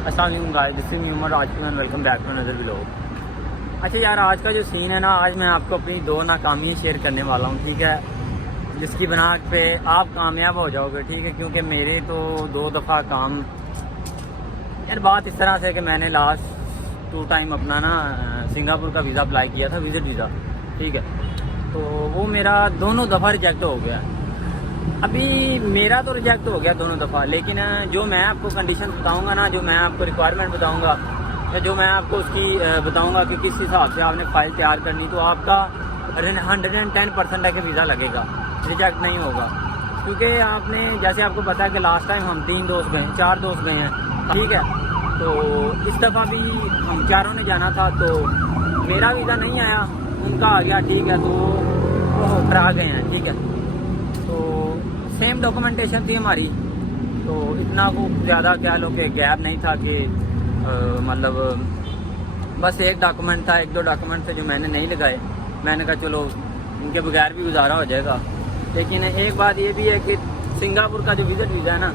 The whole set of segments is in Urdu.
السلام علیکم guys, this is Umar Rajpur and welcome back to another vlog. اچھا یار، آج کا جو سین ہے نا، آج میں آپ کو اپنی 2 ناکامیاں شیئر کرنے والا ہوں، ٹھیک ہے، جس کی بنا پہ آپ کامیاب ہو جاؤ گے، ٹھیک ہے، کیونکہ میرے تو 2 دفعہ کام یار بات اس طرح سے کہ میں نے لاسٹ 2 ٹائم اپنا نا سنگاپور کا ویزا اپلائی کیا تھا، وزٹ ویزا، ٹھیک ہے، تو وہ میرا دونوں دفعہ ریجیکٹ ہو گیا۔ ابھی میرا تو ریجیکٹ ہو گیا دونوں دفعہ، لیکن جو میں آپ کو کنڈیشن بتاؤں گا نا، جو میں آپ کو ریکوائرمنٹ بتاؤں گا، یا جو میں آپ کو اس کی بتاؤں گا کہ کس حساب سے آپ نے فائل تیار کرنی، تو آپ کا 110% ہے کہ ویزا لگے گا، ریجیکٹ نہیں ہوگا۔ کیونکہ آپ نے جیسے آپ کو پتا ہے کہ لاسٹ ٹائم ہم 3 دوست گئے، 4 دوست گئے ہیں، ٹھیک ہے، تو اس دفعہ بھی ہم چاروں نے جانا تھا، تو میرا ویزا نہیں آیا، ان کا آ گیا، ٹھیک ہے، تو وہ ہو کر آ گئے ہیں، ٹھیک ہے، تو سیم ڈاکومنٹیشن تھی ہماری، تو اتنا وہ زیادہ کہہ لو کہ گیپ نہیں تھا کہ مطلب بس ایک ڈاکومنٹ تھا، 1-2 ڈاکومنٹ تھے جو میں نے نہیں لگائے، میں نے کہا چلو ان کے بغیر بھی گزارا ہو جائے گا۔ لیکن ایک بات یہ بھی ہے کہ سنگاپور کا جو وزٹ ویزا ہے نا،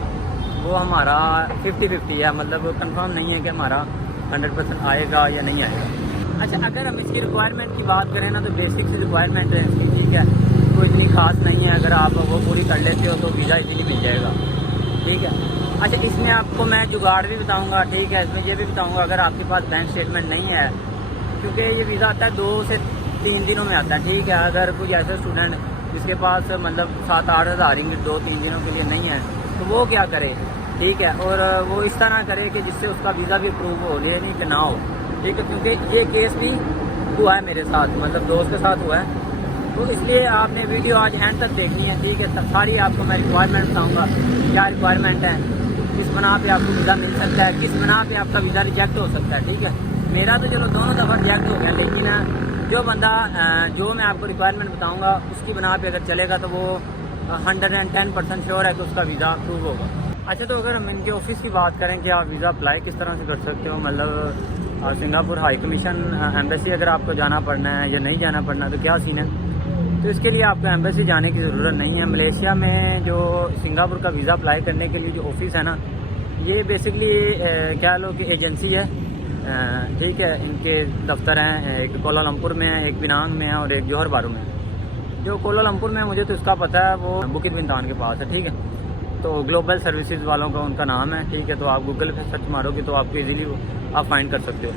وہ ہمارا 50-50 ہے، مطلب کنفرم نہیں ہے کہ ہمارا 100% آئے گا یا نہیں آئے گا۔ اچھا، اگر ہم اس کی ریکوائرمنٹ کی بات کریں نا، تو بیسک سی ریکوائرمنٹ ہے اس کی، ٹھیک ہے، کوئی اتنی خاص نہیں ہے، اگر آپ وہ پوری کر لیتے ہو تو ویزا ایزیلی مل جائے گا، ٹھیک ہے۔ اچھا، اس میں آپ کو میں جگاڑ بھی بتاؤں گا، ٹھیک ہے، اس میں یہ بھی بتاؤں گا اگر آپ کے پاس بینک اسٹیٹمنٹ نہیں ہے، کیونکہ یہ ویزا آتا ہے 2 سے 3 دنوں میں آتا ہے، ٹھیک ہے، اگر کوئی ایسا اسٹوڈنٹ جس کے پاس مطلب 7-8 ہزار انگلش 2-3 دنوں کے لیے نہیں ہے، تو وہ کیا کرے، ٹھیک ہے، اور وہ اس طرح کرے کہ جس سے اس کا ویزا بھی اپروو ہو، یہ نہیں کہ نہ ہو، ٹھیک ہے، کیونکہ یہ کیس بھی ہوا ہے میرے ساتھ، مطلب دوست کے ساتھ ہوا ہے، تو اس لیے آپ نے ویڈیو آج اینڈ تک دیکھنی ہے، ٹھیک ہے، ساری آپ کو میں ریکوائرمنٹ بتاؤں گا، کیا ریکوائرمنٹ ہے، کس بنا پہ آپ کو ویزا مل سکتا ہے، کس بنا پہ آپ کا ویزا ریجیکٹ ہو سکتا ہے، ٹھیک ہے۔ میرا تو چلو دونوں دفعہ ریجیکٹ ہو گیا، لیکن جو بندہ جو میں آپ کو ریکوائرمنٹ بتاؤں گا اس کی بنا پہ اگر چلے گا تو وہ 110% شیور ہے کہ اس کا ویزا اپروو ہوگا۔ اچھا، تو اگر ہم ان کے آفس کی بات کریں کہ آپ ویزا اپلائی کس طرح سے کر سکتے ہو، مطلب سنگاپور ہائی کمیشن ایمبیسی اگر آپ کو جانا پڑنا ہے یا نہیں جانا پڑنا تو کیا سین ہے، تو اس کے لیے آپ کو ایمبیسی جانے کی ضرورت نہیں ہے۔ ملیشیا میں جو سنگاپور کا ویزا اپلائی کرنے کے لیے جو آفس ہے نا، یہ بیسکلی کہہ لو کہ ایجنسی ہے، ٹھیک ہے، ان کے دفتر ہیں، ایک کوالالمپور میں ہے، ایک پینانگ میں ہے، اور ایک جوہر بارو میں ہے۔ جو کوالالمپور میں مجھے تو اس کا پتہ ہے، وہ بکت بنتان کے پاس ہے، ٹھیک ہے، تو گلوبل سروسز والوں کا ان کا نام ہے، ٹھیک ہے، تو آپ گوگل پہ سرچ مارو گے تو آپ کو ایزیلی آپ فائنڈ کر سکتے ہو۔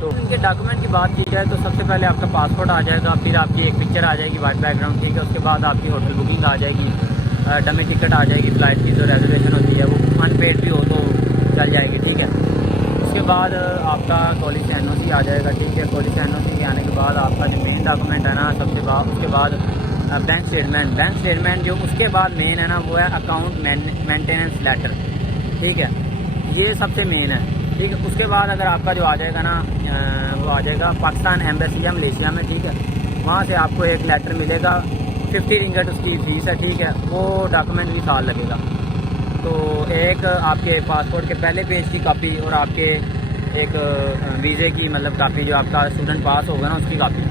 تو ان کے ڈاکومنٹ کی بات کی جائے تو سب سے پہلے آپ کا پاسپورٹ آ جائے گا، پھر آپ کی ایک پکچر آ جائے گی وائٹ بیک گراؤنڈ، ٹھیک ہے، اس کے بعد آپ کی ہوٹل بکنگ آ جائے گی، ڈمی ٹکٹ آ جائے گی، فلائٹ کی جو ریزرویشن ہوتی ہے وہ ان پیڈ بھی ہو تو چل جائے گی، ٹھیک ہے۔ اس کے بعد آپ کا کالج سے NOC آ جائے گا، ٹھیک ہے، کالج سے NOC کے آنے کے بعد آپ کا جو مین ڈاکومنٹ ہے نا، اس کے بعد بینک اسٹیٹمنٹ جو اس کے بعد مین ہے نا، وہ ہے اکاؤنٹ مینٹیننس لیٹر، ٹھیک ہے، یہ سب سے مین ہے، ٹھیک ہے۔ اس کے بعد اگر آپ کا جو آ جائے گا نا، وہ آ جائے گا پاکستان ایمبیسی یا ملیشیا میں، ٹھیک ہے، وہاں سے آپ کو ایک لیٹر ملے گا، 50 رنگٹ اس کی فیس ہے، ٹھیک ہے، وہ ڈاکومنٹ بھی ساتھ لگے گا، تو ایک آپ کے پاسپورٹ کے پہلے پیج کی کاپی اور آپ کے ایک ویزے کی مطلب کاپی، جو آپ کا اسٹوڈنٹ پاس ہوگا نا اس کی کاپی،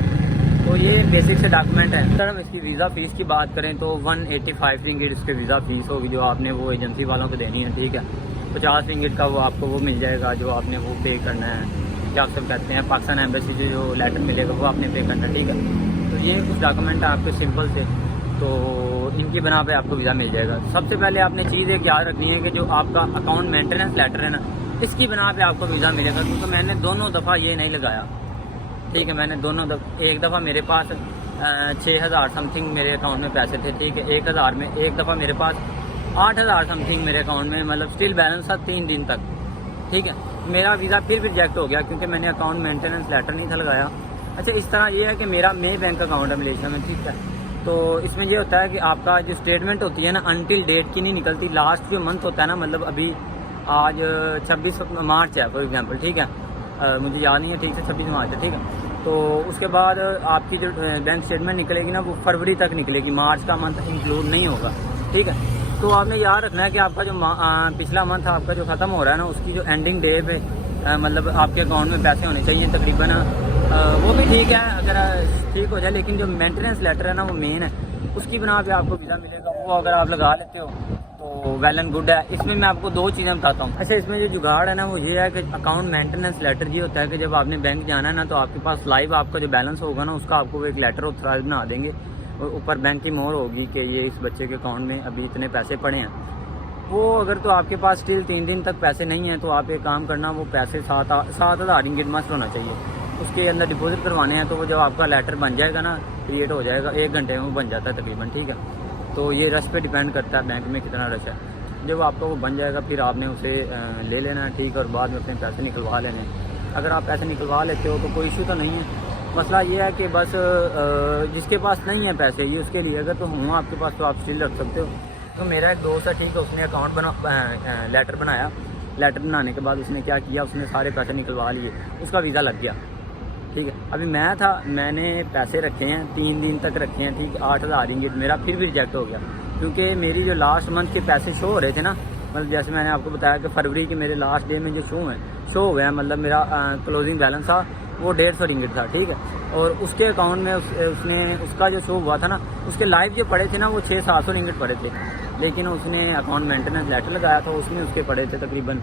تو یہ بیسک سے ڈاکومنٹ ہے۔ اگر ہم اس کی ویزا فیس کی بات کریں تو 185 رنگٹ اس کے ویزا فیس ہوگی، جو آپ نے وہ ایجنسی والوں کو دینی ہے، ٹھیک ہے، 50 رنگٹ کا وہ آپ کو وہ مل جائے گا جو آپ نے وہ پے کرنا ہے، کیا آپ سب کہتے ہیں پاکستان ایمبیسی جو لیٹر ملے گا وہ آپ نے پے کرنا ہے، ٹھیک ہے۔ تو یہ کچھ ڈاکومنٹ ہے آپ کے سمپل سے، تو ان کی بنا پہ آپ کو ویزا مل جائے گا۔ سب سے پہلے آپ نے چیز ایک یاد رکھنی ہے کہ جو آپ کا اکاؤنٹ مینٹیننس لیٹر ہے نا، اس کی بنا پہ آپ کو ویزا ملے گا، کیونکہ میں نے دونوں دفعہ یہ نہیں لگایا، ٹھیک ہے، میں نے دونوں ایک دفعہ میرے پاس 6,000 سم تھنگ میرے اکاؤنٹ میں پیسے تھے، ٹھیک ہے، 1,000 میں ایک دفعہ میرے پاس 8,000 سم تھنگ میرے اکاؤنٹ میں مطلب اسٹل بیلنس تھا 3 دن تک، ٹھیک ہے۔ میرا ویزا پھر بھی ریجیکٹ ہو گیا کیونکہ میں نے اکاؤنٹ مینٹیننس لیٹر نہیں تھا لگایا۔ اچھا، اس طرح یہ ہے کہ میرا مے بینک اکاؤنٹ ہے ملیشیا میں، ٹھیک ہے، تو اس میں یہ ہوتا ہے کہ آپ کا جو اسٹیٹمنٹ ہوتی ہے نا، انٹل ڈیٹ کی نہیں نکلتی، لاسٹ جو منتھ ہوتا ہے نا، مطلب ابھی آج 26 مارچ ہے فار ایگزامپل، ٹھیک ہے، مجھے یاد نہیں ہے ٹھیک سے، 26 مارچ ہے، ٹھیک ہے، تو اس کے بعد آپ کی جو بینک اسٹیٹمنٹ نکلے گی نا، وہ فروری تک نکلے گی، مارچ کا منتھ انکلوڈ نہیں ہوگا، ٹھیک ہے۔ تو آپ نے یاد رکھنا ہے کہ آپ کا جو پچھلا منتھ آپ کا جو ختم ہو رہا ہے نا، اس کی جو اینڈنگ ڈے پہ مطلب آپ کے اکاؤنٹ میں پیسے ہونے چاہیے تقریباً، وہ بھی ٹھیک ہے اگر ٹھیک ہو جائے، لیکن جو مینٹیننس لیٹر ہے نا وہ مین ہے، اس کی بنا پہ آپ کو ویزا ملے گا، وہ اگر آپ لگا لیتے ہو تو تو ویل اینڈ گڈ ہے. اس میں آپ کو دو چیزیں بتاتا ہوں. اچھا اس میں جو جگاڑ ہے نا وہ یہ ہے کہ اکاؤنٹ مینٹیننس لیٹر یہ ہوتا ہے کہ جب آپ نے بینک جانا ہے نا تو آپ کے پاس لائیو آپ کا جو بیلنس ہوگا نا اس کا آپ کو ایک لیٹر اوتھرائز بنا دیں گے اور اوپر بینک کی مہر ہوگی کہ یہ اس بچے کے اکاؤنٹ میں ابھی اتنے پیسے پڑے ہیں. وہ اگر تو آپ کے پاس اسٹل 3 دن تک پیسے نہیں ہیں تو آپ ایک کام کرنا, وہ پیسے 7,000 رنگٹ مست ہونا چاہیے, اس کے اندر ڈپازٹ کروانے ہیں. تو وہ جب آپ کا لیٹر بن جائے گا نا, کریٹ ہو جائے گا, 1 گھنٹے میں وہ بن جاتا ہے تقریباً, ٹھیک ہے. تو یہ رش پہ ڈیپینڈ کرتا ہے بینک میں کتنا رش ہے. جب آپ کا وہ بن جائے گا پھر آپ نے اسے لے لینا ہے, ٹھیک ہے, اور بعد میں اپنے پیسے نکلوا لینے. اگر آپ پیسے نکلوا لیتے ہو تو کوئی ایشو تو نہیں ہے. مسئلہ یہ ہے کہ بس جس کے پاس نہیں ہے پیسے یہ اس کے لیے, اگر تو ہوں آپ کے پاس تو آپ اسٹل رکھ سکتے ہو. تو میرا ایک دوست ہے, ٹھیک ہے, اس نے اکاؤنٹ لیٹر بنایا. لیٹر بنانے کے بعد اس نے کیا کیا, اس نے سارے پیسے نکلوا لیے, اس کا ویزا لگ گیا, ٹھیک ہے. ابھی میں نے پیسے رکھے ہیں 3 دن تک رکھے ہیں, ٹھیک ہے, 8,000 رنگٹ میرا پھر بھی ریجیکٹ ہو گیا کیونکہ میری جو لاسٹ منتھ کے پیسے شو ہو رہے تھے نا, مطلب جیسے میں نے آپ کو بتایا کہ فروری کے میرے لاسٹ ڈے میں جو شو ہوئے ہیں, مطلب میرا کلوزنگ بیلنس تھا وہ 150 رنگٹ تھا, ٹھیک ہے. اور اس کے اکاؤنٹ میں اس کا جو شو ہوا تھا نا, اس کے لائیو جو پڑے تھے نا وہ 600-700 رنگٹ پڑے تھے, لیکن اس نے اکاؤنٹ مینٹیننس لیٹر لگایا تھا, اس میں اس کے پڑے تھے تقریباً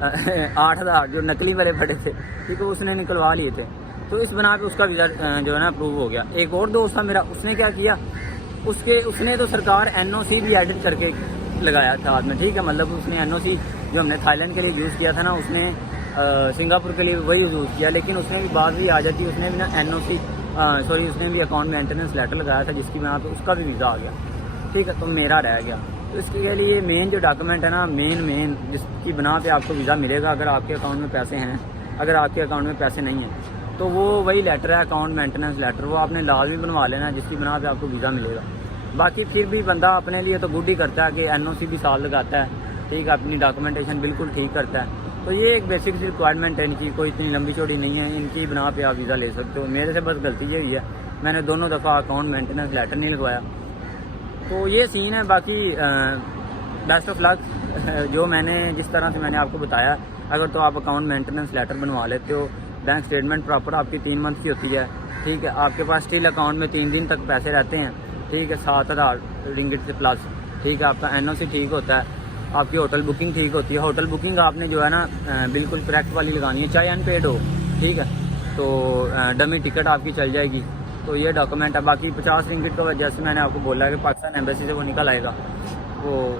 8,000 جو نقلی والے پڑے تھے, ٹھیک ہے, اس نے نکلوا لیے تھے. تو اس بنا پہ اس کا ویزا جو ہے نا اپروو ہو گیا. ایک اور دوست تھا میرا, اس نے کیا کیا, اس نے تو سرکار NOC بھی ایڈٹ کر کے لگایا تھا ہاتھ میں, ٹھیک ہے, مطلب اس نے NOC جو ہم نے تھائی لینڈ کے لیے یوز کیا تھا نا, اس نے سنگاپور کے لیے وہی یوز کیا, لیکن اس نے بھی بات بھی آ جاتی, اس نے بھی نا NOC اس نے بھی اکاؤنٹ مینٹیننس لیٹر لگایا تھا, جس کی بنا پہ اس کا بھی ویزا آ گیا, ٹھیک ہے. تو میرا رہ گیا. تو اس کے لیے مین جو ڈاکومنٹ ہے نا, مین جس کی بنا پہ آپ کو ویزا ملے گا اگر آپ کے اکاؤنٹ میں پیسے ہیں, اگر آپ کے اکاؤنٹ میں پیسے نہیں ہیں تو وہ وہی لیٹر ہے, اکاؤنٹ مینٹیننس لیٹر, وہ آپ نے لازمی بنوا لینا جس کی بنا پہ آپ کو ویزا ملے گا. باقی پھر بھی بندہ اپنے لیے تو گڈ ہی کرتا ہے کہ NOC بھی ساتھ لگاتا ہے, ٹھیک ہے, اپنی ڈاکومنٹیشن بالکل ٹھیک کرتا ہے. تو یہ ایک بیسک سی ریکوائرمنٹ ہے ان کی, کوئی اتنی لمبی چوڑی نہیں ہے, ان کی بنا پہ آپ ویزا لے سکتے ہو. میرے سے بس غلطی یہ ہوئی ہے, میں نے دونوں دفعہ اکاؤنٹ مینٹیننس لیٹر نہیں لگوایا. تو یہ سین ہے. باقی بیسٹ آف لک. جو میں نے جس طرح سے میں نے آپ کو بتایا, اگر تو آپ اکاؤنٹ مینٹیننس لیٹر بنوا لیتے ہو, بینک اسٹیٹمنٹ پراپر آپ کی 3 منتھ کی ہوتی ہے, ٹھیک ہے, آپ کے پاس اسٹل اکاؤنٹ میں 3 دن تک پیسے رہتے ہیں, ٹھیک ہے, 7,000 رنگٹ سے پلس, ٹھیک ہے, آپ کا NOC ٹھیک ہوتا ہے, آپ کی ہوٹل بکنگ ٹھیک ہوتی ہے. ہوٹل بکنگ آپ نے جو ہے نا بالکل کریکٹ والی لگانی ہے, چاہے ان پیڈ ہو, ٹھیک ہے. تو ڈمی ٹکٹ آپ کی چل جائے گی. تو یہ ڈاکومنٹ ہے. باقی 50 رنگٹ کا جیسے میں نے آپ کو بولا ہے کہ پاکستان ایمبیسی سے وہ نکل آئے گا, وہ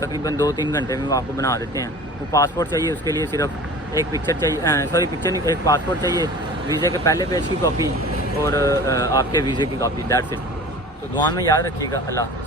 تقریباً 2-3 گھنٹے میں وہ آپ کو بنا دیتے ہیں. وہ پاسپورٹ چاہیے, اس کے لیے صرف ایک پکچر چاہیے, پکچر نہیں, ایک پاسپورٹ چاہیے, ویزے کے پہلے پیج کی کاپی اور آپ کے ویزے کی کاپی, دیٹس اٹ. تو دعا میں یاد رکھیے گا. اللہ